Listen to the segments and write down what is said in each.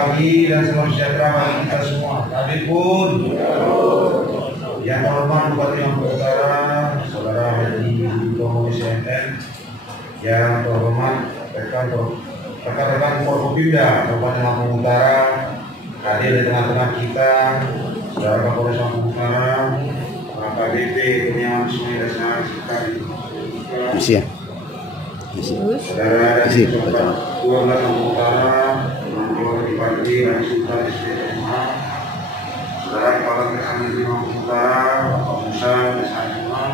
pagi dan salam sejahtera bagi kita semua. Kami pun yang terhormat Bupati Lampung Utara, Saudara Haji Tomo SNN, yang terhormat rekan-rekan Forkopimda Kabupaten Lampung Utara, hadir di tengah-tengah kita, Saudara Kapolres Lampung Utara, KBP Kuniawan Sungai Dasar Sekali. Saudara dari Dua Belas Lampung Utara, Keluarga di Pagi, Raja Sultan SMA, Saudara Kepala Keamanan di Lampung Utara, Bapak Musa, SMA,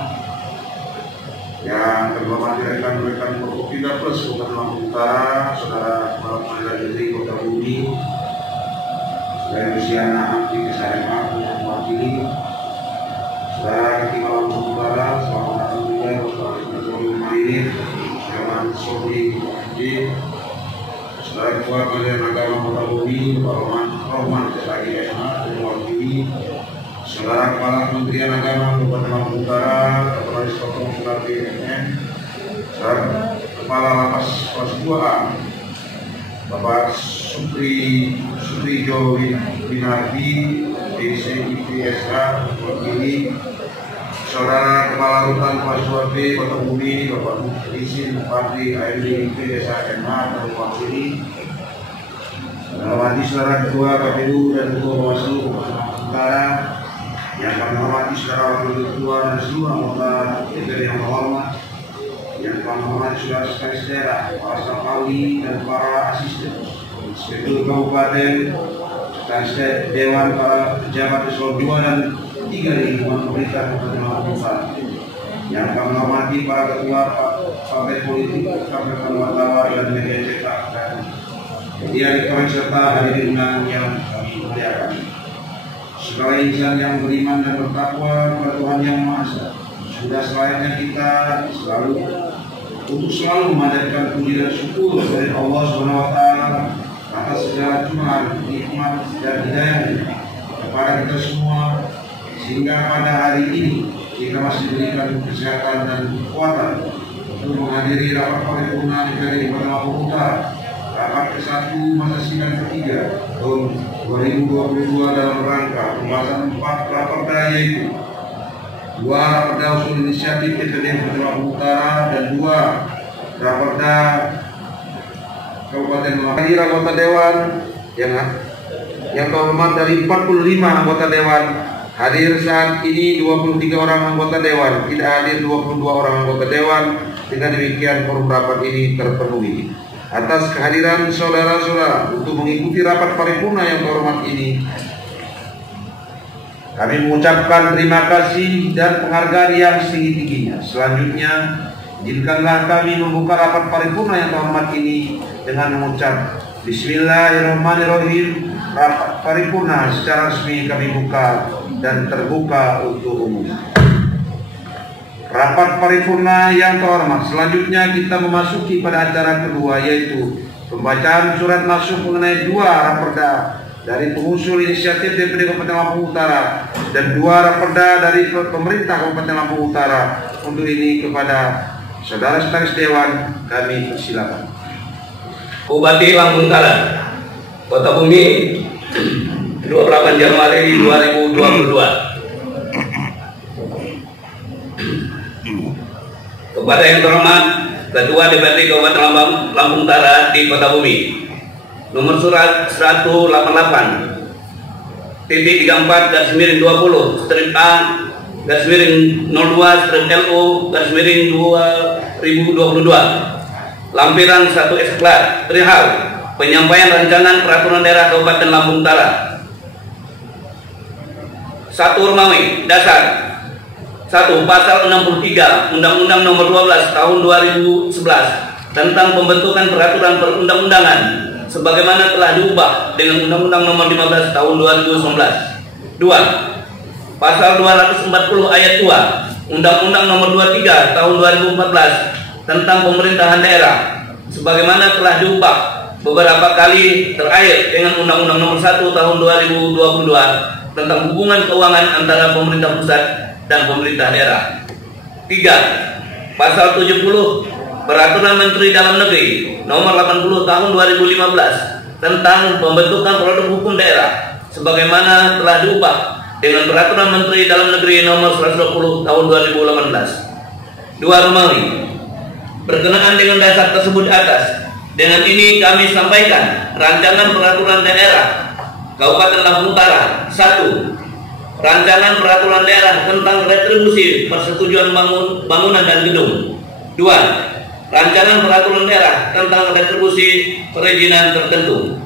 yang terhormat rekan-rekan Forkopimda Plus Kabupaten Lampung Utara, Saudara Kepala Pengadilan Negeri Kota Bumi, Saudara Luciana Abdi SMA untuk mewakili, Saudara Ketua Lampung Utara, selamat datang juga Bapak Ketua Mainin, Saudara Sobi Abdi, Saudara Ketua Pengadilan Agama Kota Bumi, Bapak Roman Sesagi SMA untuk mewakili, Saudara Kepala Kementerian Agama Kabupaten Lampung Utara, Kepala Sektor Sulawesi BNN, Saudara Kepala Lapas Kelas 2A, Bapak Suprijo Winardi, DCIPSH, mewakili, Saudara Kepala Rutan Kelas 2B Kota Bumi, Bapak Izin Bupati AMD PSHMA, mewakili, Saudara Ketua KPU dan Ketua Bawaslu Kabupaten Lampung Utara, yang kami hormati Saudara Wakil Ketua dan seluruh anggota DPR yang terhormat, yang kami hormati Saudara Sekretaris Daerah, para staf ahli dan para asisten, Inspektur Kabupaten, Sekretaris Dewan, para pejabat eselon 2 dan 3 di lingkungan pemerintah Kabupaten Lampung Utara, yang kami hormati para ketua partai politik, rekan-rekan wartawan dan media cetak dan media elektronik serta hadirin undangan yang kami muliakan. Segala insan yang beriman dan bertakwa kepada Tuhan Yang Maha Esa, sudah selayaknya kita selalu memanjatkan puji dan syukur dari Allah SWT atas segala curahan, nikmat dan hidayah kepada kita semua, sehingga pada hari ini kita masih diberikan kesehatan dan kekuatan untuk menghadiri rapat paripurna DPRD Kabupaten Lampung Utara, rapat ke-1 masa sidang ketiga tahun 2022 dalam rangka pembahasan 4 raperda, yaitu 2 raperda usul inisiatif DPRD Kabupaten Lampung Utara dan 2 raperda Kabupaten Lampung. Hadir anggota Dewan yang terhormat dari 45 anggota Dewan, hadir saat ini 23 orang anggota Dewan, tidak hadir 22 orang anggota Dewan. Dengan demikian forum rapat ini terpenuhi. Atas kehadiran saudara-saudara untuk mengikuti rapat paripurna yang terhormat ini, kami mengucapkan terima kasih dan penghargaan yang setinggi-tingginya. Selanjutnya, izinkanlah kami membuka rapat paripurna yang terhormat ini dengan mengucap Bismillahirrahmanirrahim. Rapat paripurna secara resmi kami buka dan terbuka untuk umum. Rapat paripurna yang terhormat, selanjutnya kita memasuki pada acara kedua, yaitu pembacaan surat masuk mengenai 2 raperda dari pengusul inisiatif DPRD Kabupaten Lampung Utara dan 2 raperda dari pemerintah Kabupaten Lampung Utara. Untuk ini kepada Saudara Sekretaris Dewan kami persilakan. Bupati Lampung Utara, Kota Bumi, 28 Januari 2022. Kepada yang terhormat Ketua DPRD Kabupaten Lampung Utara di Kota Bumi, nomor surat 188 titik 34 garis miring 20 strip A garis miring 02 strip LO garis miring 2022, lampiran 1 eksplat perihal penyampaian rancangan peraturan daerah Kabupaten Lampung Utara. 1 Romawi Dasar 1. Pasal 63 Undang-Undang Nomor 12 Tahun 2011 tentang pembentukan peraturan perundang-undangan sebagaimana telah diubah dengan Undang-Undang Nomor 15 Tahun 2019. 2. Pasal 240 Ayat 2 Undang-Undang Nomor 23 Tahun 2014 tentang pemerintahan daerah sebagaimana telah diubah beberapa kali terakhir dengan Undang-Undang Nomor 1 Tahun 2022 tentang hubungan keuangan antara pemerintah pusat dan pemerintah daerah. 3. Pasal 70 Peraturan Menteri Dalam Negeri Nomor 80 Tahun 2015 tentang pembentukan produk hukum daerah sebagaimana telah diubah dengan Peraturan Menteri Dalam Negeri Nomor 120 Tahun 2018. 2. Romawi. Berkenaan dengan dasar tersebut di atas, dengan ini kami sampaikan rancangan peraturan daerah Kabupaten Lampung Utara. 1. Rancangan peraturan daerah tentang retribusi persetujuan bangunan dan gedung. 2. Rancangan peraturan daerah tentang retribusi perizinan tertentu.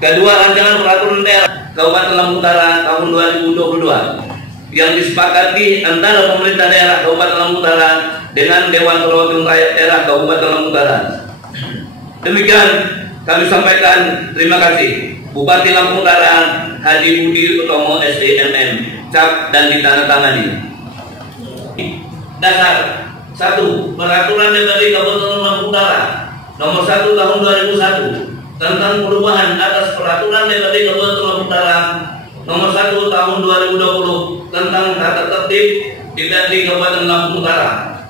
Kedua, rancangan peraturan daerah Kabupaten Lampung Utara tahun 2022 yang disepakati antara pemerintah daerah Kabupaten Lampung Utara dengan Dewan Perwakilan Rakyat Daerah Kabupaten Lampung Utara. Demikian kami sampaikan. Terima kasih. Bupati Lampung Utara Haji Budi Utomo SDMM, cap dan ditandatangani. Dasar 1. Peraturan DPRD Kabupaten Lampung Utara Nomor 1 Tahun 2001 tentang perubahan atas Peraturan DPRD Kabupaten Lampung Utara Nomor 1 Tahun 2020 tentang tata tertib DPRD Kabupaten Lampung Utara.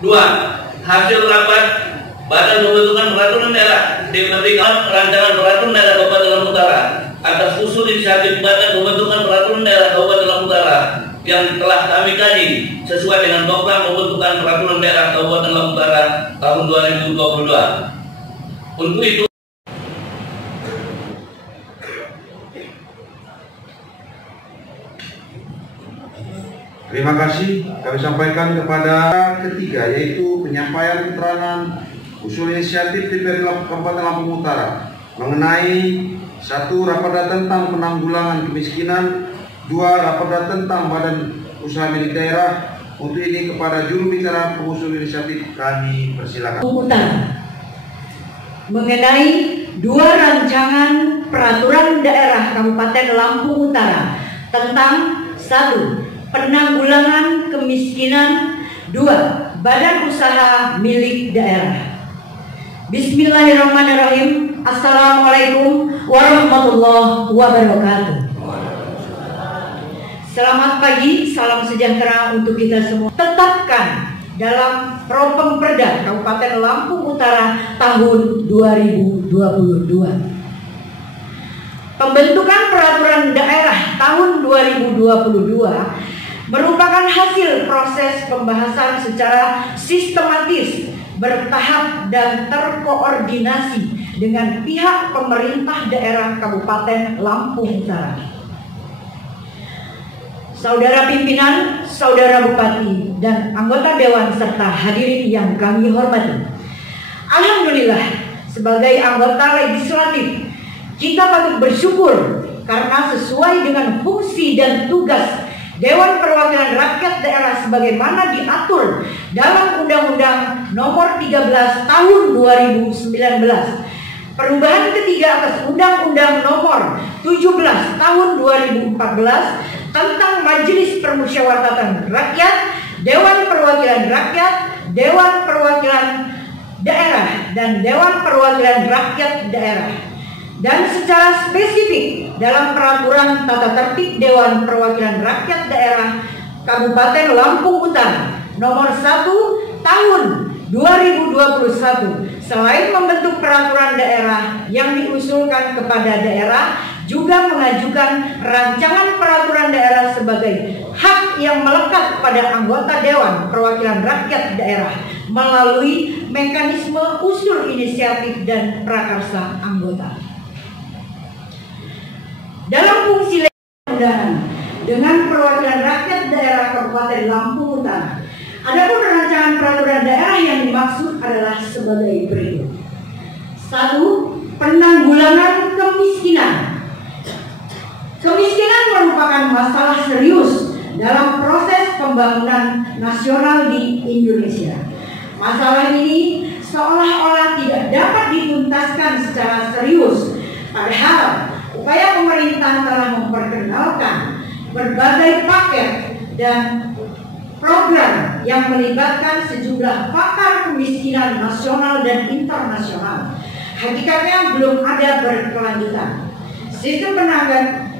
2. Hasil rapat Badan Pembentukan Peraturan Daerah DPRD Rancangan Peraturan Daerah Kabupaten Lampung Utara atas usul inisiatif Badan Pembentukan Peraturan Daerah Kabupaten Lampung Utara yang telah kami kaji sesuai dengan program pembentukan peraturan daerah Kabupaten Lampung Utara tahun 2022. Untuk itu, terima kasih. Kami sampaikan kepada ketiga, yaitu penyampaian keterangan usul inisiatif DPRD Kabupaten Lampung Utara mengenai 1. Raperda tentang penanggulangan kemiskinan. 2. Raperda tentang Badan Usaha Milik Daerah. Untuk ini kepada juru bicara pengusul inisiatif kami persilakan. Mengenai 2 rancangan peraturan daerah Kabupaten Lampung Utara tentang 1. Penanggulangan kemiskinan. 2. Badan Usaha Milik Daerah. Bismillahirrahmanirrahim. Assalamualaikum warahmatullahi wabarakatuh. Selamat pagi, salam sejahtera untuk kita semua. Tetapkan dalam Propemperda Kabupaten Lampung Utara tahun 2022. Pembentukan peraturan daerah tahun 2022 merupakan hasil proses pembahasan secara sistematis, bertahap dan terkoordinasi dengan pihak pemerintah daerah Kabupaten Lampung Utara. Saudara pimpinan, saudara bupati, dan anggota dewan serta hadirin yang kami hormati. Alhamdulillah, sebagai anggota legislatif, kita patut bersyukur karena sesuai dengan fungsi dan tugas Dewan Perwakilan Rakyat Daerah sebagaimana diatur dalam Undang-Undang Nomor 13 Tahun 2019. Perubahan ketiga atas Undang-Undang Nomor 17 Tahun 2014 tentang Majelis Permusyawaratan Rakyat, Dewan Perwakilan Rakyat, Dewan Perwakilan Daerah, dan Dewan Perwakilan Rakyat Daerah. Dan secara spesifik dalam Peraturan Tata Tertib Dewan Perwakilan Rakyat Daerah Kabupaten Lampung Utara Nomor 1 Tahun 2021, selain membentuk peraturan daerah yang diusulkan kepada daerah, juga mengajukan rancangan peraturan daerah sebagai hak yang melekat pada anggota Dewan Perwakilan Rakyat Daerah melalui mekanisme usul inisiatif dan prakarsa anggota. Dalam fungsi undangan dengan perwakilan rakyat daerah Kabupaten Lampung Utara, adapun rancangan peraturan daerah yang dimaksud adalah sebagai berikut. 1. Penanggulangan kemiskinan. Kemiskinan merupakan masalah serius dalam proses pembangunan nasional di Indonesia. Masalah ini seolah-olah tidak dapat dituntaskan secara serius, padahal upaya pemerintah telah memperkenalkan berbagai paket dan program yang melibatkan sejumlah pakar kemiskinan nasional dan internasional. Hakikatnya belum ada berkelanjutan. Sistem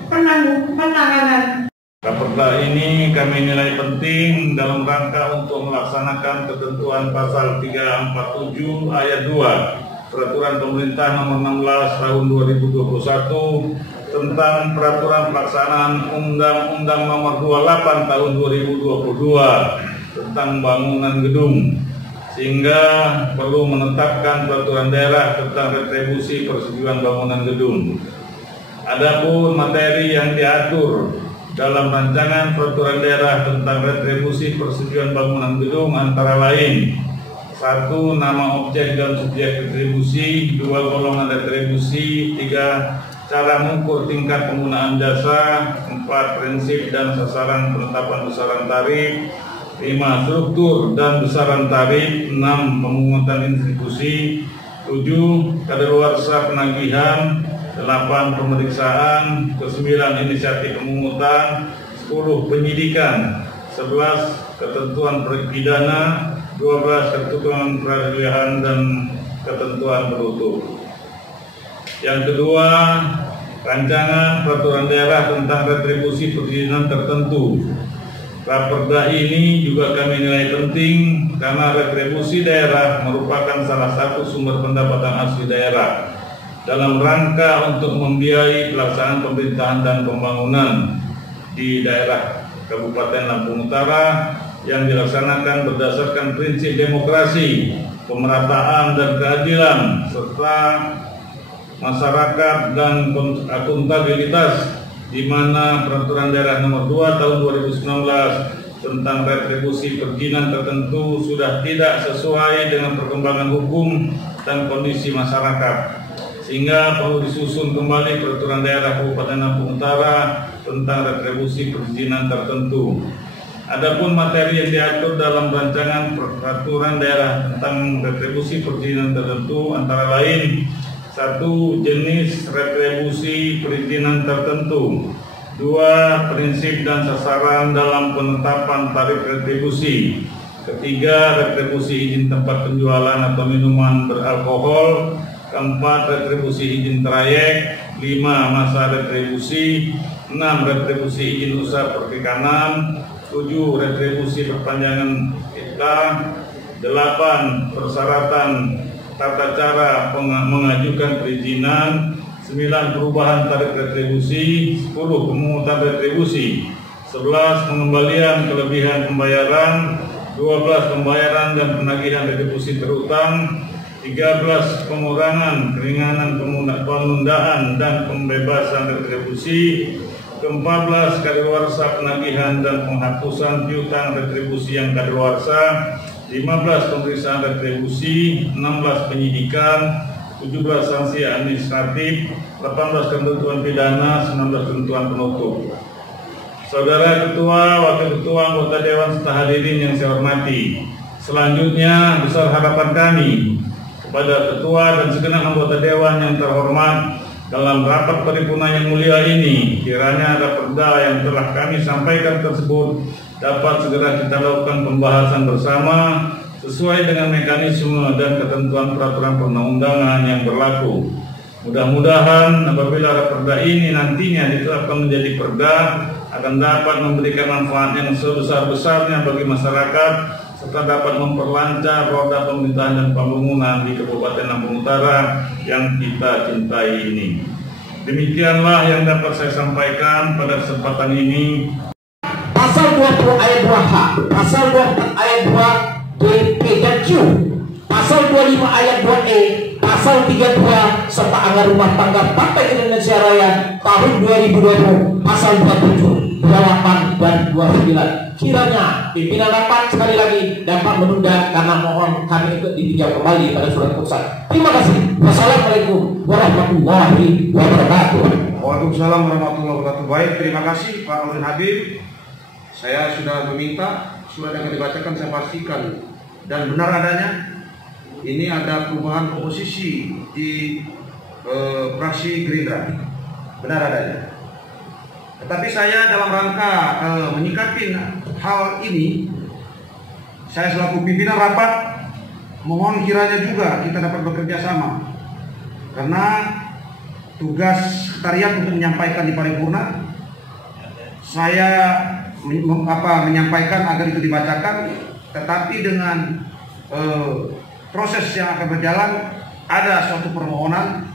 penanganan Raperda ini kami nilai penting dalam rangka untuk melaksanakan ketentuan pasal 347 ayat 2 Peraturan Pemerintah Nomor 16 Tahun 2021 tentang Peraturan Pelaksanaan Undang-Undang Nomor 28 Tahun 2022 tentang bangunan gedung, sehingga perlu menetapkan peraturan daerah tentang retribusi persetujuan bangunan gedung. Adapun materi yang diatur dalam rancangan peraturan daerah tentang retribusi persetujuan bangunan gedung antara lain: 1. Nama objek dan subjek retribusi. 2. Golongan retribusi. 3. Cara mengukur tingkat penggunaan jasa. 4. Prinsip dan sasaran penetapan besaran tarif. 5. Struktur dan besaran tarif. 6. Pemungutan institusi. 7. Kadaluarsa penagihan. 8. Pemeriksaan. 9. Inisiatif pemungutan. 10. Penyidikan. 11. Ketentuan pidana. 12. Ketentuan peradilan dan ketentuan penutup. Yang kedua, rancangan peraturan daerah tentang retribusi perizinan tertentu. Raperda ini juga kami nilai penting karena retribusi daerah merupakan salah satu sumber pendapatan asli daerah dalam rangka untuk membiayai pelaksanaan pemerintahan dan pembangunan di daerah Kabupaten Lampung Utara yang dilaksanakan berdasarkan prinsip demokrasi, pemerataan dan keadilan, serta masyarakat dan akuntabilitas, di mana Peraturan Daerah Nomor 2 Tahun 2019 tentang retribusi perizinan tertentu sudah tidak sesuai dengan perkembangan hukum dan kondisi masyarakat, sehingga perlu disusun kembali Peraturan Daerah Kabupaten Lampung Utara tentang retribusi perizinan tertentu. Adapun materi yang diatur dalam rancangan peraturan daerah tentang retribusi perizinan tertentu antara lain: 1. Jenis retribusi perizinan tertentu. 2. Prinsip dan sasaran dalam penetapan tarif retribusi. Ketiga, retribusi izin tempat penjualan atau minuman beralkohol. 4. Retribusi izin trayek. 5. Masa retribusi. 6. Retribusi izin usaha perikanan. 7. Retribusi perpanjangan iklan. 8. Persyaratan tata cara mengajukan perizinan. 9. Perubahan tarif retribusi. 10. Pemungutan retribusi. 11. Pengembalian kelebihan pembayaran. 12. Pembayaran dan penagihan retribusi terutang. 13. Pengurangan, keringanan penundaan dan pembebasan retribusi. 14. Kadaluarsa penagihan dan penghapusan piutang retribusi yang kadaluarsa. 15. Pemeriksaan retribusi. 16. Penyidikan. 17. Sanksi administratif. 18. Ketentuan pidana. 19. Ketentuan penutup. Saudara Ketua, Wakil Ketua, Anggota Dewan serta hadirin yang saya hormati, selanjutnya besar harapan kami kepada Ketua dan segenap anggota Dewan yang terhormat, dalam rapat paripurna yang mulia ini, kiranya raperda yang telah kami sampaikan tersebut dapat segera kita lakukan pembahasan bersama sesuai dengan mekanisme dan ketentuan peraturan perundang-undangan yang berlaku. Mudah-mudahan apabila raperda ini nantinya ditetapkan menjadi perda, akan dapat memberikan manfaat yang sebesar-besarnya bagi masyarakat, serta dapat memperlancar roda pemerintahan dan pembangunan di Kabupaten Lampung Utara yang kita cintai ini. Demikianlah yang dapat saya sampaikan pada kesempatan ini. Pasal 20 ayat 2H, pasal 24 ayat 2 D, P, dan Q, pasal 25 ayat 2E, pasal 32 serta anggaran rumah tangga Partai Indonesia Raya tahun 2020, pasal 27, 28 dan 29. Kiranya pimpinan rapat sekali lagi dapat menunda karena mohon kami ikut ditinjau kembali pada surat keputusan. Terima kasih. Wassalamualaikum warahmatullahi wabarakatuh. Waalaikumsalam warahmatullahi wabarakatuh. Baik, terima kasih Pak Nurdin Habib. Saya sudah meminta surat yang dibacakan saya pastikan dan benar adanya. Ini ada perubahan komposisi di fraksi Gerindra, benar adanya. Tetapi saya dalam rangka menyikapi hal ini, saya selaku pimpinan rapat mohon kiranya juga kita dapat bekerja sama, karena tugas sekretariat untuk menyampaikan di paripurna, saya menyampaikan agar itu dibacakan, tetapi dengan proses yang akan berjalan ada suatu permohonan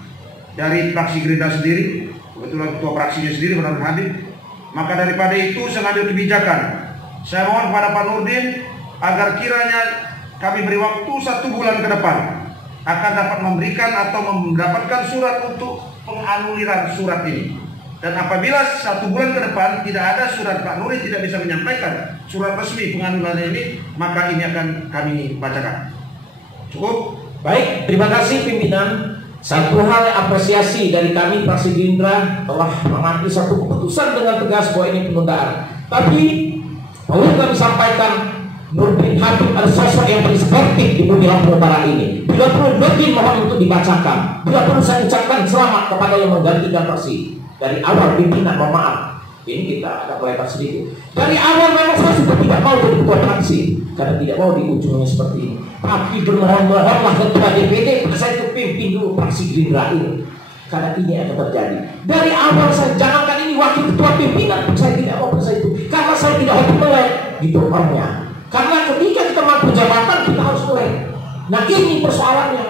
dari fraksi Gerindra sendiri, kebetulan ketua fraksinya sendiri Pak Nurdin Habib, maka daripada itu saya ambil kebijakan. Saya mohon kepada Pak Nurdin agar kiranya kami beri waktu 1 bulan ke depan akan dapat memberikan atau mendapatkan surat untuk penganuliran surat ini. Dan apabila 1 bulan ke depan tidak ada surat, Pak Nurdin tidak bisa menyampaikan surat resmi penganuliran ini, maka ini akan kami bacakan. Cukup? Baik, terima kasih pimpinan. Satu hal apresiasi dari kami fraksi Gerindra telah mengambil satu keputusan dengan tegas bahwa ini penundaan. Tapi perlu kami sampaikan, Nurdin Habib adalah sosok yang paling sportif di bumi Lampung Utara ini. Bila perlu Nurdin mohon untuk dibacakan. Bila perlu saya ucapkan selamat kepada yang menggantikan fraksi. Dari awal pimpinan, mohon maaf, ini kita agak melebar sedikit. Dari awal memang saya sudah tidak mau jadi ketua fraksi karena tidak mau di ujungnya seperti ini. Tapi bermohon-mohonlah ketua DPD saya itu pimpin dulu fraksi Gerindra ini, karena ini akan terjadi. Dari awal saya jangankan ini wakil ketua pimpinan, saya tidak mau saya itu, karena saya tidak hobi melek gitu orangnya. Karena ketika kita mampu jabatan kita harus melek. Nah ini persoalannya.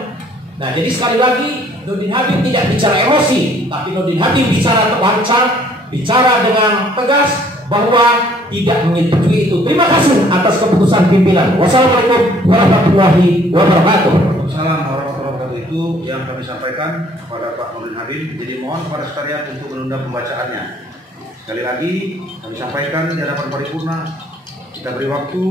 Nah jadi sekali lagi Nurdin Habib tidak bicara emosi, tapi Nurdin Habib bicara lancar, bicara dengan tegas bahwa tidak menyetujui itu. Terima kasih atas keputusan pimpinan. Wassalamualaikum warahmatullahi wabarakatuh. Waalaikumsalam warahmatullahi wabarakatuh. Itu yang kami sampaikan kepada Pak Nurdin Habib. Jadi mohon kepada sekalian untuk menunda pembacaannya. Sekali lagi kami sampaikan di hadapan paripurna, kita beri waktu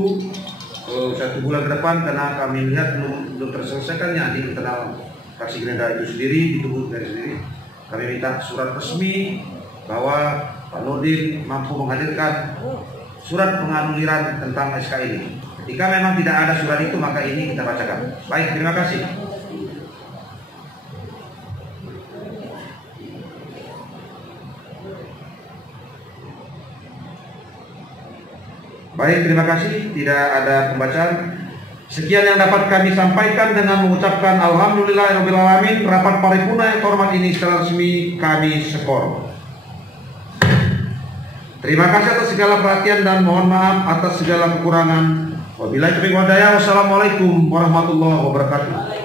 1 bulan ke depan karena kami lihat belum terselesaikannya di internal fraksi Gerindra itu sendiri, di tubuh dari sendiri. Kami minta surat resmi bahwa Pak Nurdin mampu menghadirkan surat penganuliran tentang SK ini. Jika memang tidak ada surat itu, maka ini kita bacakan. Baik, terima kasih. Baik, terima kasih. Tidak ada pembacaan. Sekian yang dapat kami sampaikan dengan mengucapkan alhamdulillahirobbilalamin. Rapat paripurna yang terhormat ini secara resmi kami skor. Terima kasih atas segala perhatian dan mohon maaf atas segala kekurangan. Wabillahi taufiq wal hidayah. Wassalamualaikum warahmatullahi wabarakatuh.